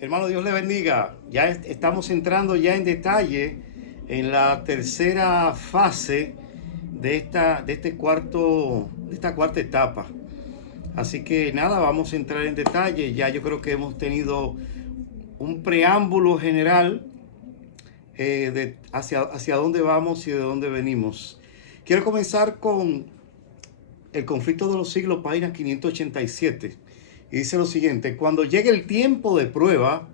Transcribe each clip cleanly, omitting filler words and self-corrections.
Hermano, Dios le bendiga. Ya estamos entrando ya en detalle en la tercera fase de esta cuarta etapa. Así que nada, vamos a entrar en detalle. Ya yo creo que hemos tenido un preámbulo general hacia dónde vamos y de dónde venimos. Quiero comenzar con El conflicto de los siglos, página 587. Y dice lo siguiente: cuando llegue el tiempo de prueba,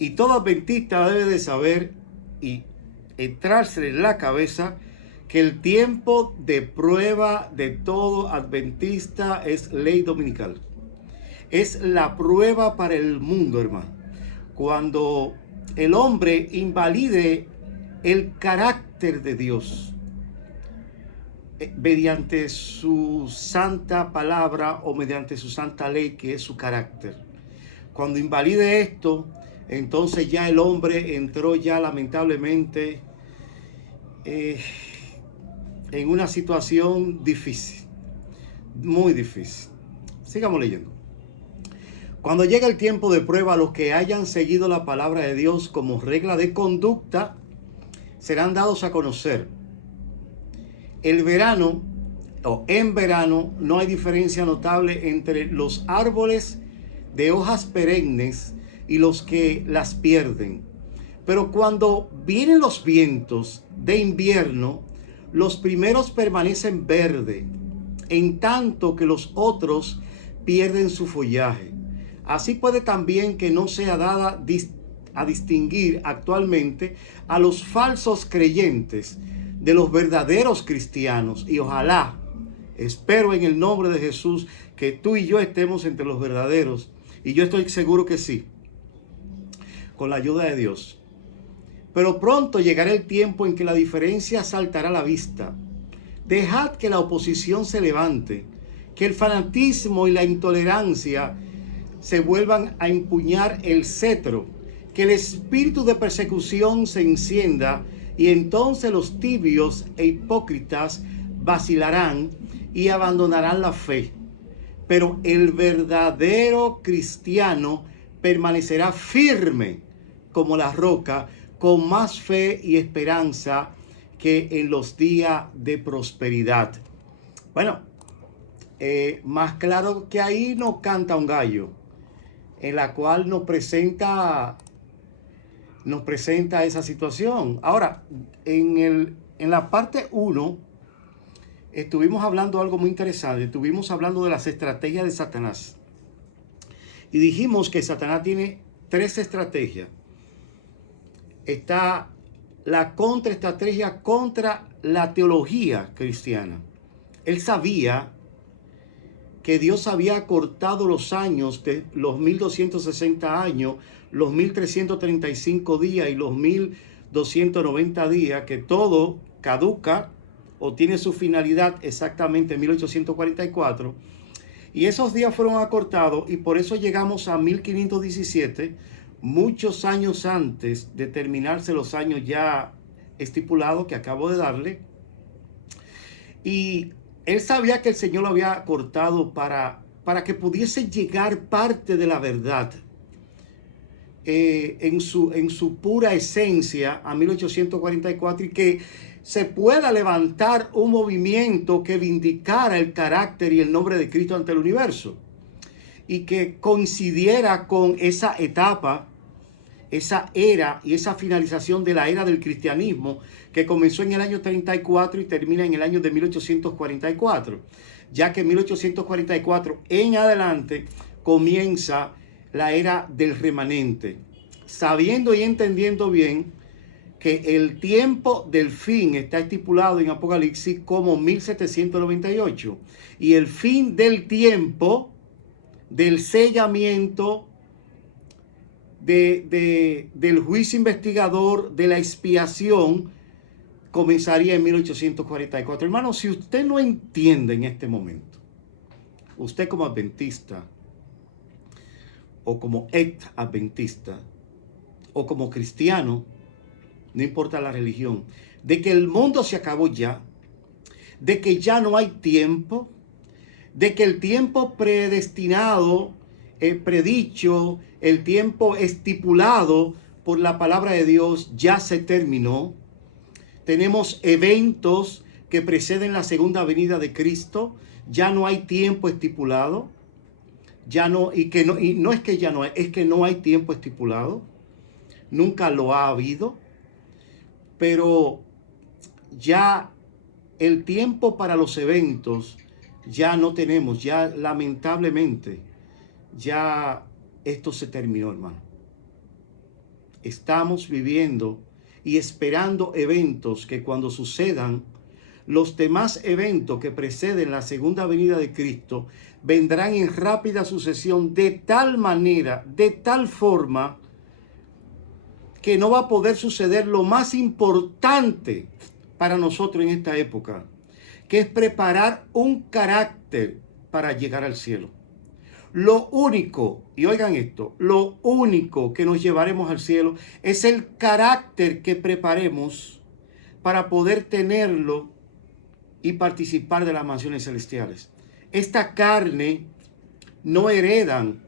y todo adventista debe de saber y entrarse en la cabeza que el tiempo de prueba de todo adventista es ley dominical. Es la prueba para el mundo, hermano. Cuando el hombre invalide el carácter de Dios mediante su santa palabra o mediante su santa ley, que es su carácter. Cuando invalide esto, entonces ya el hombre entró ya lamentablemente en una situación difícil, muy difícil. Sigamos leyendo. Cuando llega el tiempo de prueba, los que hayan seguido la palabra de Dios como regla de conducta serán dados a conocer. En verano no hay diferencia notable entre los árboles de hojas perennes y los que las pierden. Pero cuando vienen los vientos de invierno, los primeros permanecen verdes, en tanto que los otros pierden su follaje. Así puede también que no sea dada a distinguir actualmente a los falsos creyentes de los verdaderos cristianos. Y ojalá, espero en el nombre de Jesús, que tú y yo estemos entre los verdaderos. Y yo estoy seguro que sí, con la ayuda de Dios. Pero pronto llegará el tiempo en que la diferencia saltará a la vista. Dejad que la oposición se levante, que el fanatismo y la intolerancia se vuelvan a empuñar el cetro, que el espíritu de persecución se encienda, y entonces los tibios e hipócritas vacilarán y abandonarán la fe. Pero el verdadero cristiano permanecerá firme como la roca, con más fe y esperanza que en los días de prosperidad. Bueno, más claro que ahí nos canta un gallo, en la cual nos presenta esa situación. Ahora, en la parte 1, estuvimos hablando algo muy interesante. Estuvimos hablando de las estrategias de Satanás. Y dijimos que Satanás tiene 3 estrategias. Está la contraestrategia contra la teología cristiana. Él sabía que Dios había acortado los años de los 1260 años, los 1335 días y los 1290 días, que todo caduca o tiene su finalidad exactamente en 1844. Y esos días fueron acortados, y por eso llegamos a 1517, muchos años antes de terminarse los años ya estipulados que acabo de darle. Y él sabía que el Señor lo había acortado para que pudiese llegar parte de la verdad en su pura esencia a 1844, y que se pueda levantar un movimiento que vindicara el carácter y el nombre de Cristo ante el universo, y que coincidiera con esa etapa, esa era y esa finalización de la era del cristianismo, que comenzó en el año 34 y termina en el año de 1844, ya que en 1844 en adelante comienza la era del remanente, sabiendo y entendiendo bien que el tiempo del fin está estipulado en Apocalipsis como 1798, y el fin del tiempo del sellamiento, del juicio investigador, de la expiación, comenzaría en 1844. Hermano, si usted no entiende en este momento, usted como adventista, o como ex adventista, o como cristiano, no importa la religión, de que el mundo se acabó ya, de que ya no hay tiempo, de que el tiempo predestinado predicho, el tiempo estipulado por la palabra de Dios ya se terminó. Tenemos eventos que preceden la segunda venida de Cristo. Ya no hay tiempo estipulado. Ya no, y no es que ya no hay, es que no hay tiempo estipulado. Nunca lo ha habido. Pero ya el tiempo para los eventos ya no tenemos. Ya lamentablemente, ya esto se terminó, hermano. Estamos viviendo y esperando eventos que cuando sucedan, los demás eventos que preceden la segunda venida de Cristo vendrán en rápida sucesión de tal manera, de tal forma, que no va a poder suceder lo más importante para nosotros en esta época, que es preparar un carácter para llegar al cielo. Lo único, y oigan esto, lo único que nos llevaremos al cielo es el carácter que preparemos para poder tenerlo y participar de las mansiones celestiales. Esta carne no heredan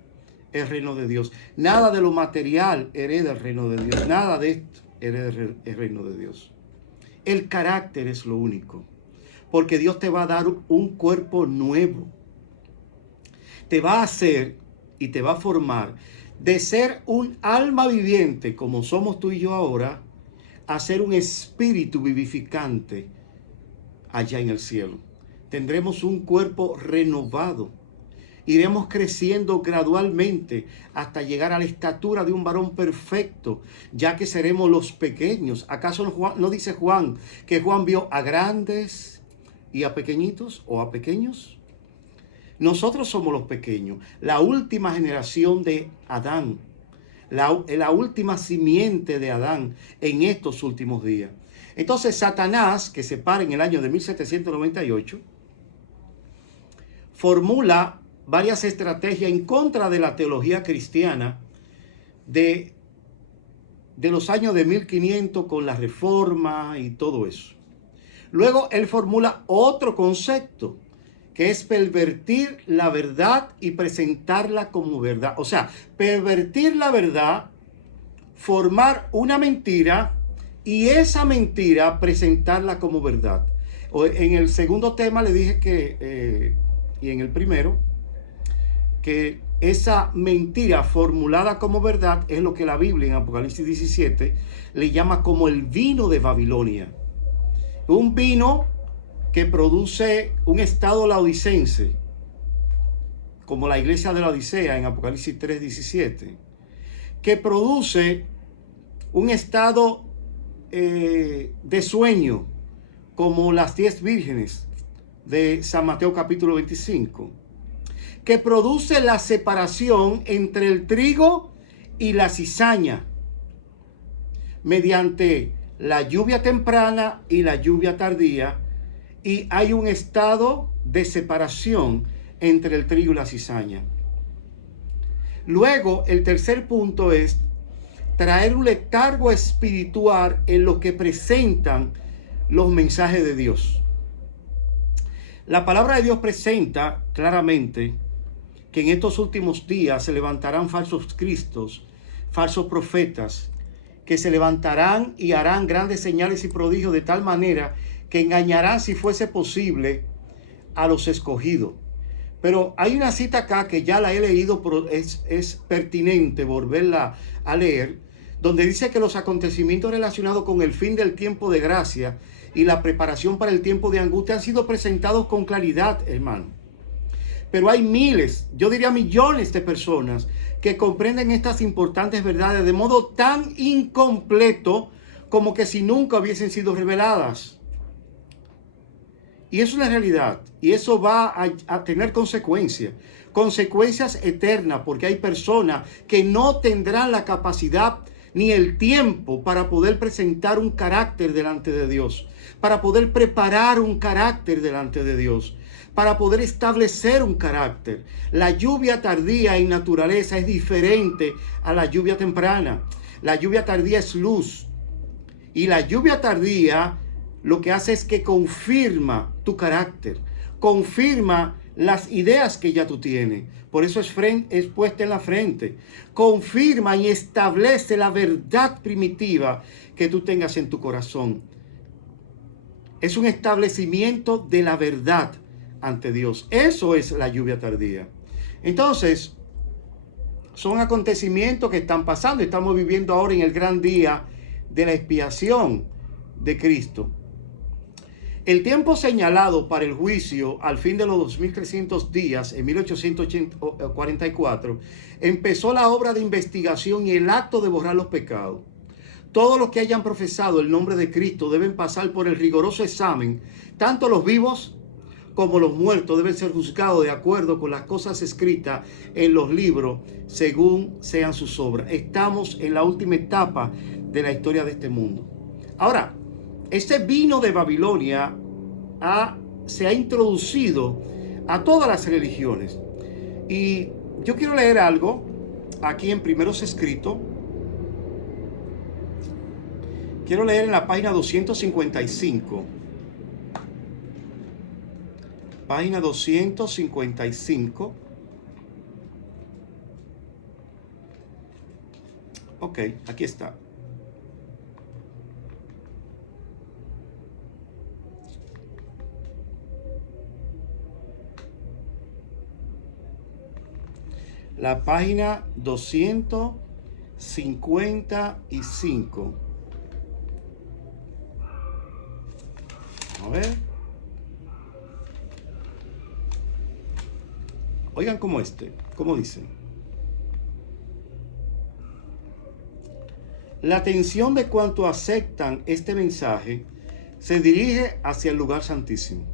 el reino de Dios. Nada de lo material hereda el reino de Dios. Nada de esto hereda el reino de Dios. El carácter es lo único. Porque Dios te va a dar un cuerpo nuevo. Te va a hacer y te va a formar de ser un alma viviente, como somos tú y yo ahora, a ser un espíritu vivificante allá en el cielo. Tendremos un cuerpo renovado. Iremos creciendo gradualmente hasta llegar a la estatura de un varón perfecto, ya que seremos los pequeños. ¿Acaso no dice Juan que Juan vio a grandes y a pequeñitos o a pequeños? Nosotros somos los pequeños, la última generación de Adán, la última simiente de Adán en estos últimos días. Entonces Satanás, que se para en el año de 1798, formula varias estrategias en contra de la teología cristiana de los años de 1500 con la Reforma y todo eso. Luego él formula otro concepto, que es pervertir la verdad y presentarla como verdad. O sea, pervertir la verdad, formar una mentira y esa mentira presentarla como verdad. En el segundo tema le dije que, y en el primero, que esa mentira formulada como verdad es lo que la Biblia en Apocalipsis 17 le llama como el vino de Babilonia. Un vino que produce un estado laodicense, como la iglesia de la Odisea en Apocalipsis 3:17, que produce un estado de sueño, como las 10 vírgenes de San Mateo capítulo 25, que produce la separación entre el trigo y la cizaña, mediante la lluvia temprana y la lluvia tardía, y hay un estado de separación entre el trigo y la cizaña. Luego, el tercer punto es traer un letargo espiritual en lo que presentan los mensajes de Dios. La palabra de Dios presenta claramente que en estos últimos días se levantarán falsos cristos, falsos profetas, que se levantarán y harán grandes señales y prodigios de tal manera que engañarán, si fuese posible, a los escogidos. Pero hay una cita acá que ya la he leído, pero es pertinente volverla a leer, donde dice que los acontecimientos relacionados con el fin del tiempo de gracia y la preparación para el tiempo de angustia han sido presentados con claridad, hermano. Pero hay miles, yo diría millones de personas que comprenden estas importantes verdades de modo tan incompleto como que si nunca hubiesen sido reveladas. Y es una realidad, y eso va a tener consecuencias eternas, porque hay personas que no tendrán la capacidad ni el tiempo para poder presentar un carácter delante de Dios, para poder preparar un carácter delante de Dios, para poder establecer un carácter. La lluvia tardía en naturaleza es diferente a la lluvia temprana. La lluvia tardía es luz, y la lluvia tardía lo que hace es que confirma tu carácter, confirma las ideas que ya tú tienes. Por eso es puesta en la frente. Confirma y establece la verdad primitiva que tú tengas en tu corazón. Es un establecimiento de la verdad ante Dios. Eso es la lluvia tardía. Entonces, son acontecimientos que están pasando. Estamos viviendo ahora en el gran día de la expiación de Cristo. El tiempo señalado para el juicio al fin de los 2300 días, en 1844, empezó la obra de investigación y el acto de borrar los pecados. Todos los que hayan profesado el nombre de Cristo deben pasar por el riguroso examen. Tanto los vivos como los muertos deben ser juzgados de acuerdo con las cosas escritas en los libros, según sean sus obras. Estamos en la última etapa de la historia de este mundo. Ahora, este vino de Babilonia se ha introducido a todas las religiones. Y yo quiero leer algo aquí en Primeros Escritos. Quiero leer en la página 255. Página 255. Ok, aquí está. La página 255. A ver. Oigan cómo dice. La atención de cuantos aceptan este mensaje se dirige hacia el lugar santísimo.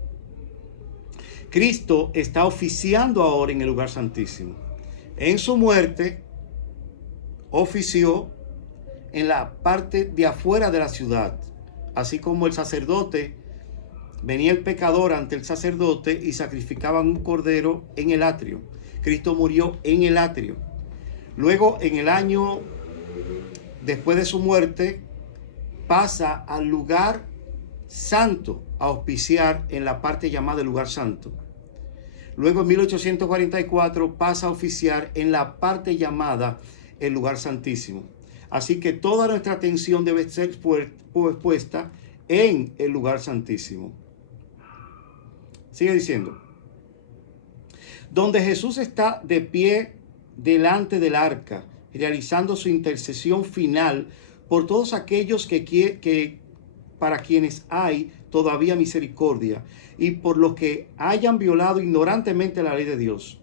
Cristo está oficiando ahora en el lugar santísimo. En su muerte, ofició en la parte de afuera de la ciudad, así como el sacerdote. Venía el pecador ante el sacerdote y sacrificaban un cordero en el atrio. Cristo murió en el atrio. Luego, en el año después de su muerte, pasa al lugar santo a auspiciar en la parte llamada el lugar santo. Luego, en 1844, pasa a oficiar en la parte llamada el lugar santísimo. Así que toda nuestra atención debe ser puesta en el lugar santísimo. Sigue diciendo. Donde Jesús está de pie delante del arca, realizando su intercesión final por todos aquellos que para quienes hay todavía misericordia y por los que hayan violado ignorantemente la ley de Dios.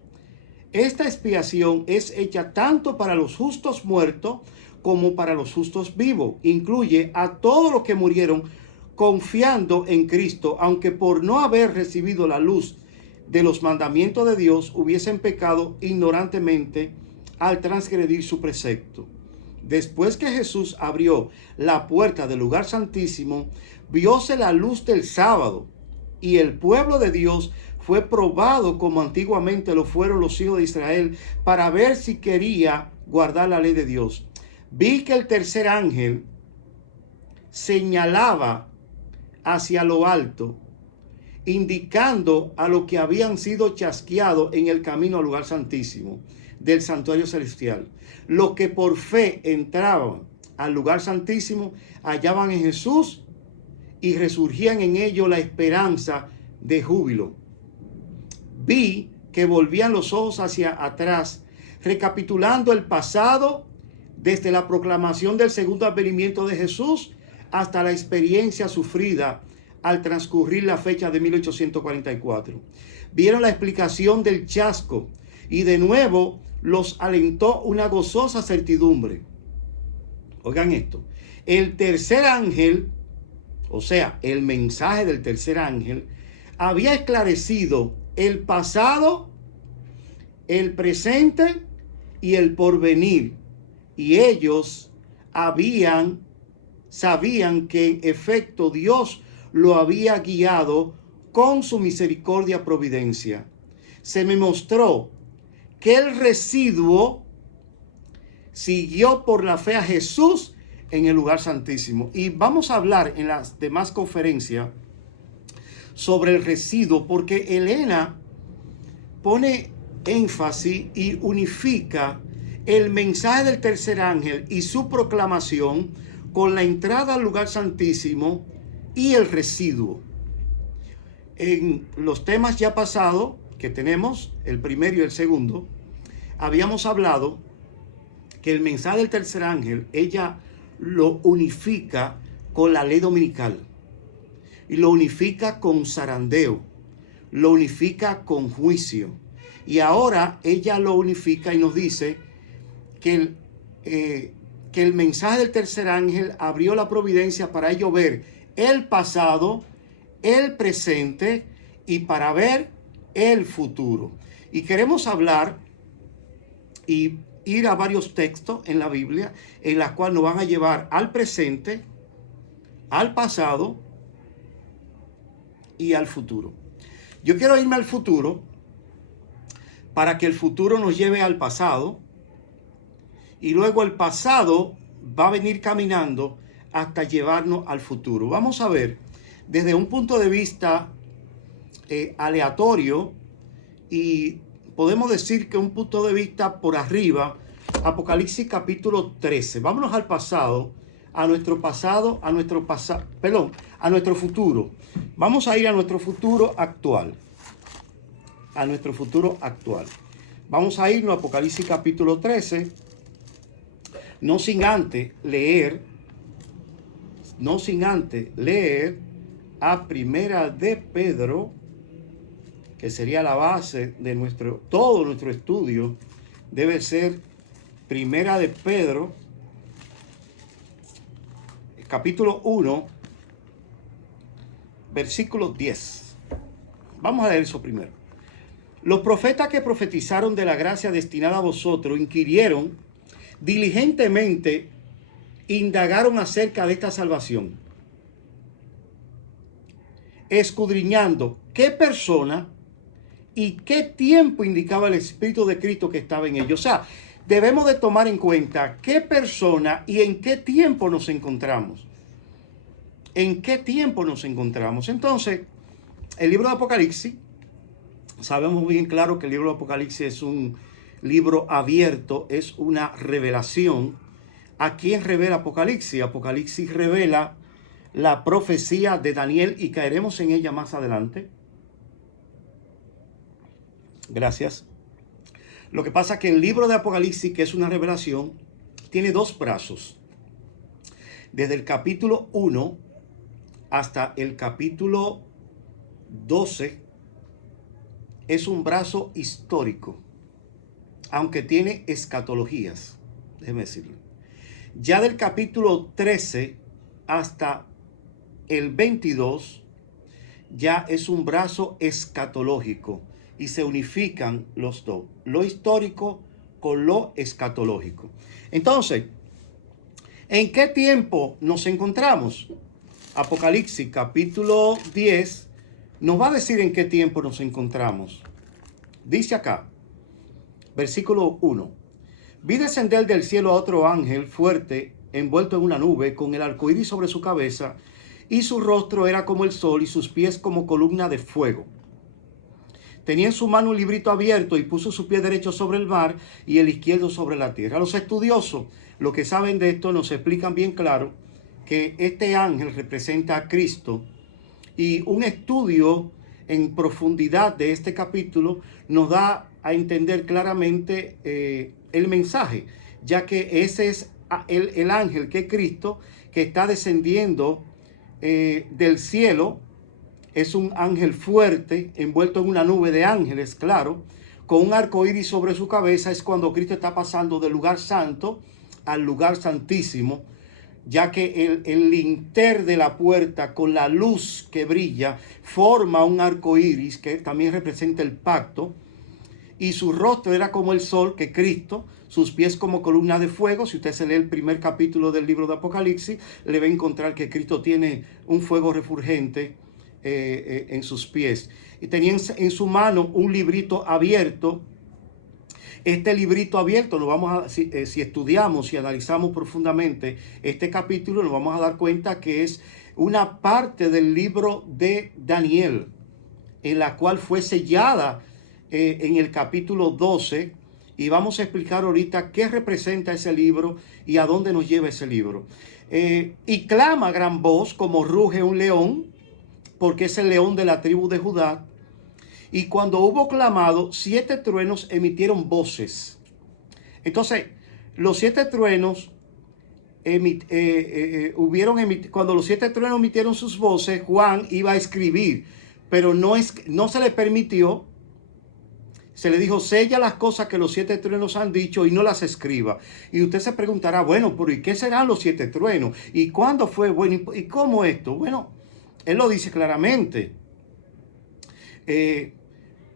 Esta expiación es hecha tanto para los justos muertos como para los justos vivos. Incluye a todos los que murieron confiando en Cristo, aunque por no haber recibido la luz de los mandamientos de Dios hubiesen pecado ignorantemente al transgredir su precepto. Después que Jesús abrió la puerta del lugar santísimo, vióse la luz del sábado, y el pueblo de Dios fue probado como antiguamente lo fueron los hijos de Israel, para ver si quería guardar la ley de Dios. Vi que el tercer ángel señalaba hacia lo alto, indicando a los que habían sido chasqueados en el camino al lugar santísimo del santuario celestial. Los que por fe entraban al lugar santísimo hallaban en Jesús y resurgían en ellos la esperanza de júbilo. Vi que volvían los ojos hacia atrás, recapitulando el pasado desde la proclamación del segundo advenimiento de Jesús hasta la experiencia sufrida al transcurrir la fecha de 1844. Vieron la explicación del chasco y de nuevo los alentó una gozosa certidumbre. Oigan esto. El tercer ángel, o sea, el mensaje del tercer ángel, había esclarecido el pasado, el presente y el porvenir. Y ellos sabían que en efecto Dios lo había guiado con su misericordia providencia. Se me mostró que el residuo siguió por la fe a Jesús en el lugar santísimo. Y vamos a hablar en las demás conferencias sobre el residuo, porque Elena pone énfasis y unifica el mensaje del tercer ángel y su proclamación con la entrada al lugar santísimo y el residuo. En los temas ya pasados que tenemos, el primero y el segundo, habíamos hablado que el mensaje del tercer ángel, ella lo unifica con la ley dominical y lo unifica con zarandeo, lo unifica con juicio. Y ahora ella lo unifica y nos dice que el mensaje del tercer ángel abrió la providencia para ello ver el pasado, el presente y para ver el futuro. Y queremos hablar y ir a varios textos en la Biblia en las cuales nos van a llevar al presente, al pasado y al futuro. Yo quiero irme al futuro para que el futuro nos lleve al pasado y luego el pasado va a venir caminando hasta llevarnos al futuro. Vamos a ver desde un punto de vista aleatorio y podemos decir que un punto de vista por arriba, Apocalipsis capítulo 13. Vámonos al pasado, a nuestro futuro. Vamos a ir a nuestro futuro actual. Vamos a irnos a Apocalipsis capítulo 13, no sin antes leer a Primera de Pedro, que sería la base de todo nuestro estudio. Debe ser Primera de Pedro, capítulo 1, versículo 10. Vamos a leer eso primero. Los profetas que profetizaron de la gracia destinada a vosotros inquirieron diligentemente, indagaron acerca de esta salvación, escudriñando qué persona y qué tiempo indicaba el Espíritu de Cristo que estaba en ellos. O sea, debemos de tomar en cuenta qué persona y en qué tiempo nos encontramos. ¿En qué tiempo nos encontramos? Entonces, el libro de Apocalipsis, sabemos bien claro que el libro de Apocalipsis es un libro abierto, es una revelación. ¿A quién revela Apocalipsis? Apocalipsis revela la profecía de Daniel y caeremos en ella más adelante. Gracias. Lo que pasa es que el libro de Apocalipsis, que es una revelación, tiene dos brazos. Desde el capítulo 1 hasta el capítulo 12 es un brazo histórico, aunque tiene escatologías, déjeme decirlo. Ya del capítulo 13 hasta el 22 ya es un brazo escatológico y se unifican los dos, lo histórico con lo escatológico. Entonces, ¿en qué tiempo nos encontramos? Apocalipsis capítulo 10 nos va a decir en qué tiempo nos encontramos. Dice acá, versículo 1. Vi descender del cielo a otro ángel fuerte, envuelto en una nube, con el arco iris sobre su cabeza, y su rostro era como el sol, y sus pies como columna de fuego. Tenía en su mano un librito abierto, y puso su pie derecho sobre el mar, y el izquierdo sobre la tierra. Los estudiosos, los que saben de esto, nos explican bien claro que este ángel representa a Cristo, y un estudio en profundidad de este capítulo nos da a entender claramente el mensaje, ya que ese es el ángel que es Cristo, que está descendiendo del cielo. Es un ángel fuerte, envuelto en una nube de ángeles, claro, con un arco iris sobre su cabeza. Es cuando Cristo está pasando del lugar santo al lugar santísimo, ya que el linter de la puerta con la luz que brilla forma un arco iris que también representa el pacto. Y su rostro era como el sol, que Cristo, sus pies como columna de fuego. Si usted se lee el primer capítulo del libro de Apocalipsis, le va a encontrar que Cristo tiene un fuego refulgente en sus pies. Y tenía en su mano un librito abierto. Este librito abierto, si estudiamos y analizamos profundamente este capítulo, nos vamos a dar cuenta que es una parte del libro de Daniel, en la cual fue sellada en el capítulo 12 y vamos a explicar ahorita qué representa ese libro y a dónde nos lleva ese libro. Y clama a gran voz como ruge un león, porque es el león de la tribu de Judá. Y cuando hubo clamado, 7 truenos emitieron voces. Entonces, los 7 truenos cuando los 7 truenos emitieron sus voces, Juan iba a escribir, pero no se le permitió. Se le dijo, sella las cosas que los 7 truenos han dicho y no las escriba. Y usted se preguntará, bueno, pero ¿y qué serán los 7 truenos? ¿Y cuándo fue? Bueno, ¿y cómo esto? Bueno, él lo dice claramente.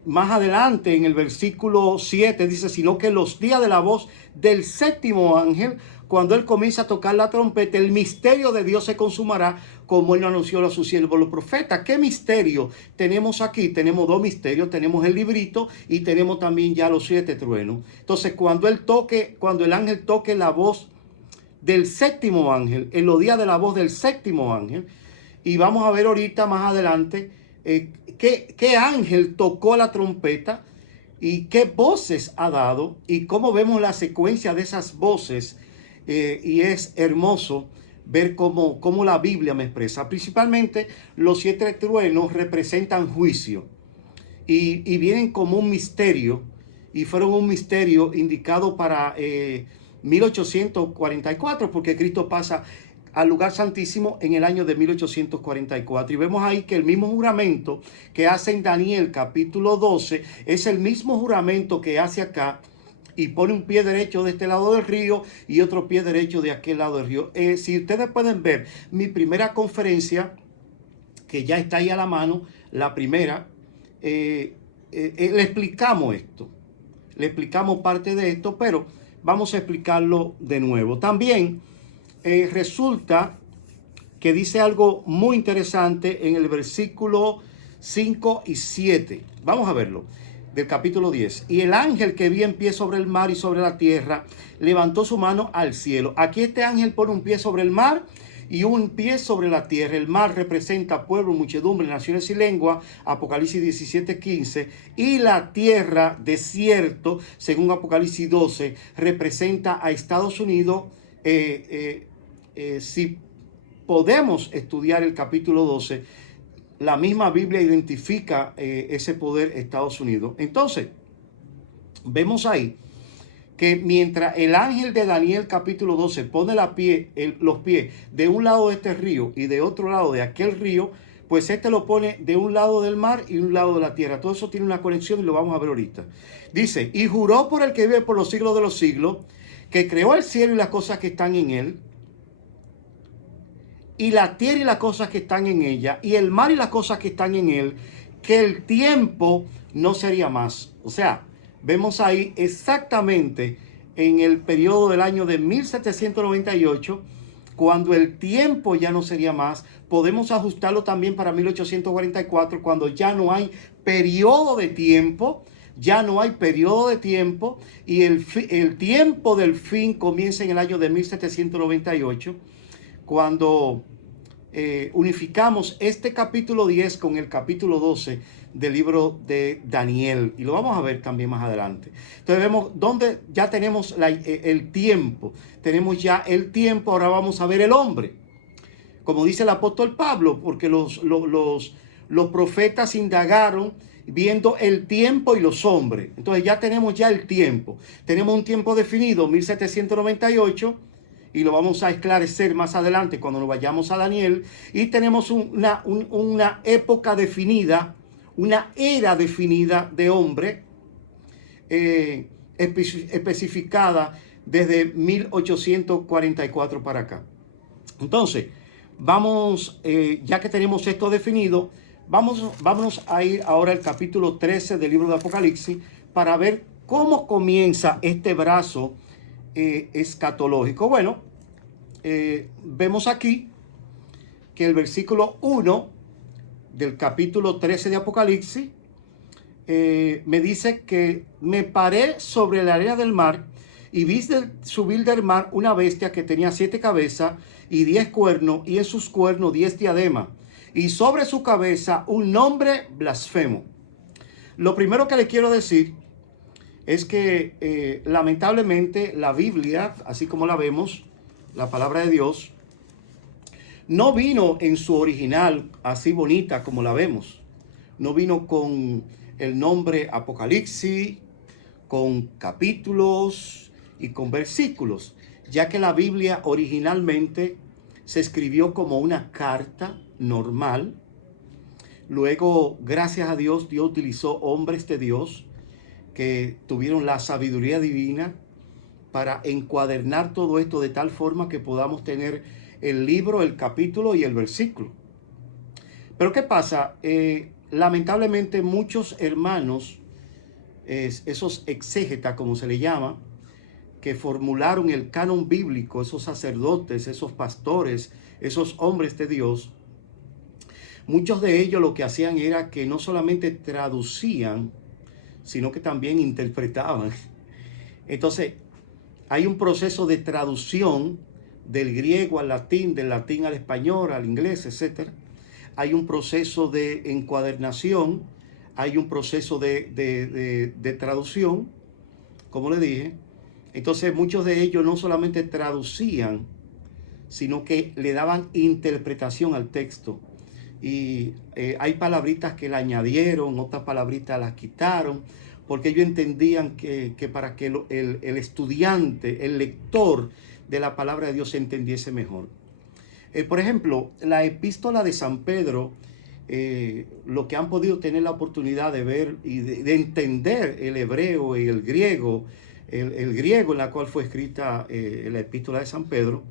Más adelante en el versículo 7 dice, sino que los días de la voz del 7º ángel, cuando él comienza a tocar la trompeta, el misterio de Dios se consumará, como él lo anunció a sus siervos los profetas. ¿Qué misterio tenemos aquí? Tenemos 2 misterios, tenemos el librito y tenemos también ya los 7 truenos. Entonces, cuando el ángel toque la voz del 7º ángel, en los días de la voz del 7º ángel, y vamos a ver ahorita más adelante qué ángel tocó la trompeta y qué voces ha dado y cómo vemos la secuencia de esas voces. Y es hermoso ver cómo la Biblia me expresa. Principalmente los 7 truenos representan juicio y vienen como un misterio, y fueron un misterio indicado para 1844, porque Cristo pasa al lugar santísimo en el año de 1844. Y vemos ahí que el mismo juramento que hace en Daniel capítulo 12 es el mismo juramento que hace acá, y pone un pie derecho de este lado del río y otro pie derecho de aquel lado del río. Si ustedes pueden ver mi primera conferencia, que ya está ahí a la mano, la primera, le explicamos esto, le explicamos parte de esto, pero vamos a explicarlo de nuevo. También resulta que dice algo muy interesante en el versículo 5 y 7. Vamos a verlo. Del capítulo 10. Y el ángel que vi en pie sobre el mar y sobre la tierra levantó su mano al cielo. Aquí este ángel pone un pie sobre el mar y un pie sobre la tierra. El mar representa pueblo, muchedumbre, naciones y lengua, Apocalipsis 17:15. Y la tierra, desierto, según Apocalipsis 12, representa a Estados Unidos. Si podemos estudiar el capítulo 12, la misma Biblia identifica ese poder Estados Unidos. Entonces, vemos ahí que mientras el ángel de Daniel capítulo 12 pone los pies de un lado de este río y de otro lado de aquel río, pues este lo pone de un lado del mar y un lado de la tierra. Todo eso tiene una conexión y lo vamos a ver ahorita. Dice, y juró por el que vive por los siglos de los siglos, que creó el cielo y las cosas que están en él, y la tierra y las cosas que están en ella, y el mar y las cosas que están en él, que el tiempo no sería más. O sea, vemos ahí exactamente en el periodo del año de 1798, cuando el tiempo ya no sería más. Podemos ajustarlo también para 1844, cuando ya no hay periodo de tiempo. Ya no hay periodo de tiempo, y el tiempo del fin comienza en el año de 1798, cuando unificamos este capítulo 10 con el capítulo 12 del libro de Daniel, y lo vamos a ver también más adelante. Entonces vemos donde ya tenemos el tiempo, tenemos ya el tiempo. Ahora vamos a ver el hombre, como dice el apóstol Pablo, porque los profetas indagaron viendo el tiempo y los hombres. Entonces ya tenemos el tiempo, tenemos un tiempo definido, 1798, y lo vamos a esclarecer más adelante cuando nos vayamos a Daniel. Y tenemos una época definida, una era definida de hombre, especificada desde 1844 para acá. Entonces, vamos, ya que tenemos esto definido, vámonos a ir ahora al capítulo 13 del libro de Apocalipsis para ver cómo comienza este brazo escatológico. Bueno, vemos aquí que el versículo 1 del capítulo 13 de Apocalipsis me dice que me paré sobre la arena del mar y vi subir del mar una bestia que tenía 7 cabezas y 10 cuernos, y en sus cuernos 10 diademas, y sobre su cabeza un nombre blasfemo. Lo primero que les quiero decir es que lamentablemente la Biblia, así como la vemos, la palabra de Dios, no vino en su original así bonita como la vemos. No vino con el nombre Apocalipsis, con capítulos y con versículos, ya que la Biblia originalmente se escribió como una carta normal. Luego, gracias a Dios, Dios utilizó hombres de Dios que tuvieron la sabiduría divina para encuadernar todo esto de tal forma que podamos tener el libro, el capítulo y el versículo. Pero ¿qué pasa? Lamentablemente muchos hermanos, esos exégetas como se le llama, que formularon el canon bíblico, esos sacerdotes, esos pastores, esos hombres de Dios, muchos de ellos lo que hacían era que no solamente traducían, sino que también interpretaban. Entonces, hay un proceso de traducción del griego al latín, del latín al español, al inglés, etc. Hay un proceso de encuadernación, hay un proceso de traducción, como le dije. Entonces, muchos de ellos no solamente traducían, sino que le daban interpretación al texto. Y hay palabritas que le añadieron, otras palabritas las quitaron, porque ellos entendían que para que el estudiante, el lector de la palabra de Dios se entendiese mejor. Por ejemplo, la epístola de San Pedro, lo que han podido tener la oportunidad de ver y de entender el hebreo y el griego en la cual fue escrita la epístola de San Pedro,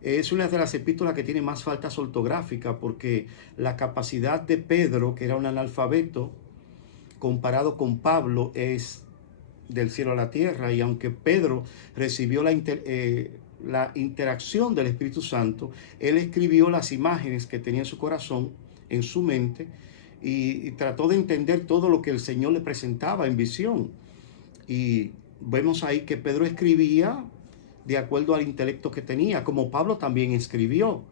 es una de las epístolas que tiene más faltas ortográficas, porque la capacidad de Pedro, que era un analfabeto, comparado con Pablo, es del cielo a la tierra. Y aunque Pedro recibió la interacción del Espíritu Santo, él escribió las imágenes que tenía en su corazón, en su mente, y trató de entender todo lo que el Señor le presentaba en visión. Y vemos ahí que Pedro escribía de acuerdo al intelecto que tenía, como Pablo también escribió.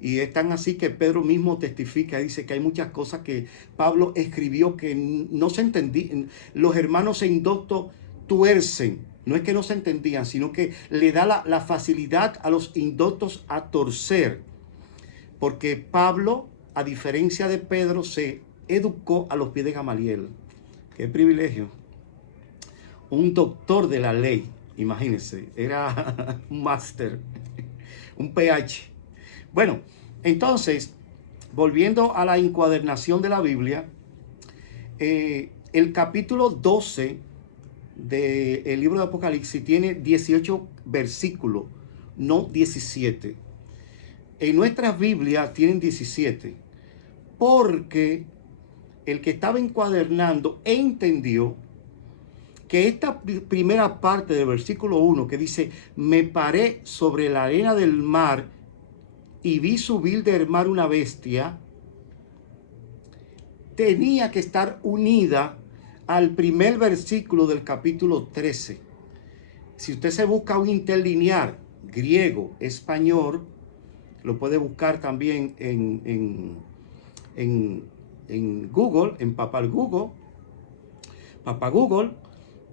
Y es tan así que Pedro mismo testifica, dice que hay muchas cosas que Pablo escribió que no se entendían. Los hermanos en indoctos tuercen, no es que no se entendían, sino que le da la facilidad a los indoctos a torcer. Porque Pablo, a diferencia de Pedro, se educó a los pies de Gamaliel. Qué privilegio. Un doctor de la ley, imagínense, era un máster, un PH. Bueno, entonces, volviendo a la encuadernación de la Biblia, el capítulo 12 del libro de Apocalipsis tiene 18 versículos, no 17. En nuestras Biblias tienen 17, porque el que estaba encuadernando entendió que esta primera parte del versículo 1 que dice, me paré sobre la arena del mar y vi subir del mar una bestia, tenía que estar unida al primer versículo del capítulo 13. Si usted se busca un interlinear griego, español, lo puede buscar también en Google, en Papal Google,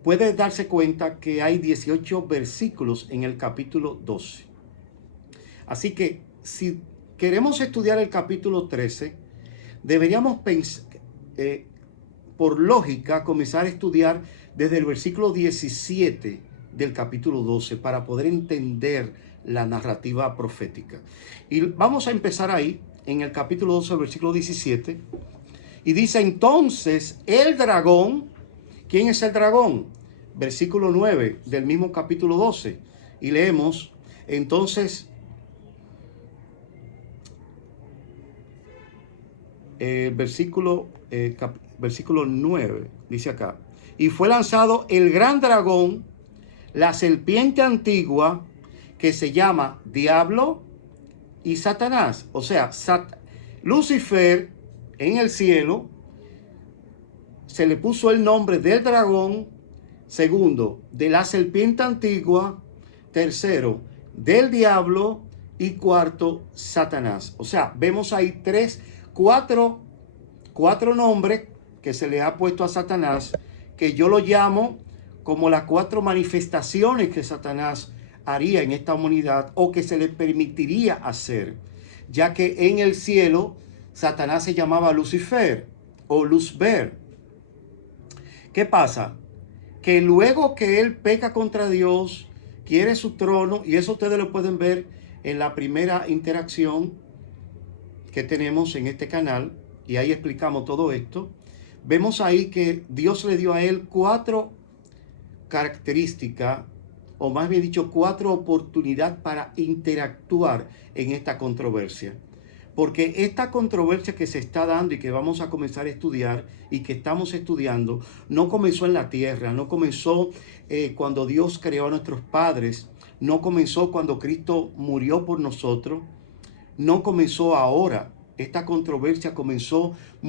puede darse cuenta que hay 18 versículos en el capítulo 12. Así que si queremos estudiar el capítulo 13, deberíamos pensar, por lógica, comenzar a estudiar desde el versículo 17 del capítulo 12 para poder entender la narrativa profética. Y vamos a empezar ahí, en el capítulo 12, versículo 17. Y dice, entonces el dragón, ¿quién es el dragón? Versículo 9 del mismo capítulo 12. Y leemos, entonces, versículo 9, dice acá. Y fue lanzado el gran dragón, la serpiente antigua, que se llama Diablo y Satanás. O sea, Lucifer en el cielo se le puso el nombre del dragón. Segundo, de la serpiente antigua. Tercero, del diablo. Y cuarto, Satanás. O sea, vemos ahí cuatro nombres que se le ha puesto a Satanás, que yo lo llamo como las 4 manifestaciones que Satanás haría en esta humanidad o que se le permitiría hacer, ya que en el cielo Satanás se llamaba Lucifer o Luzber. ¿Qué pasa? Que luego que él peca contra Dios, quiere su trono, y eso ustedes lo pueden ver en la primera interacción que tenemos en este canal, y ahí explicamos todo esto. Vemos ahí que Dios le dio a él 4 características, o más bien dicho, 4 oportunidades para interactuar en esta controversia. Porque esta controversia que se está dando y que vamos a comenzar a estudiar y que estamos estudiando, no comenzó en la tierra, no comenzó cuando Dios creó a nuestros padres, no comenzó cuando Cristo murió por nosotros, no comenzó ahora. Esta controversia comenzó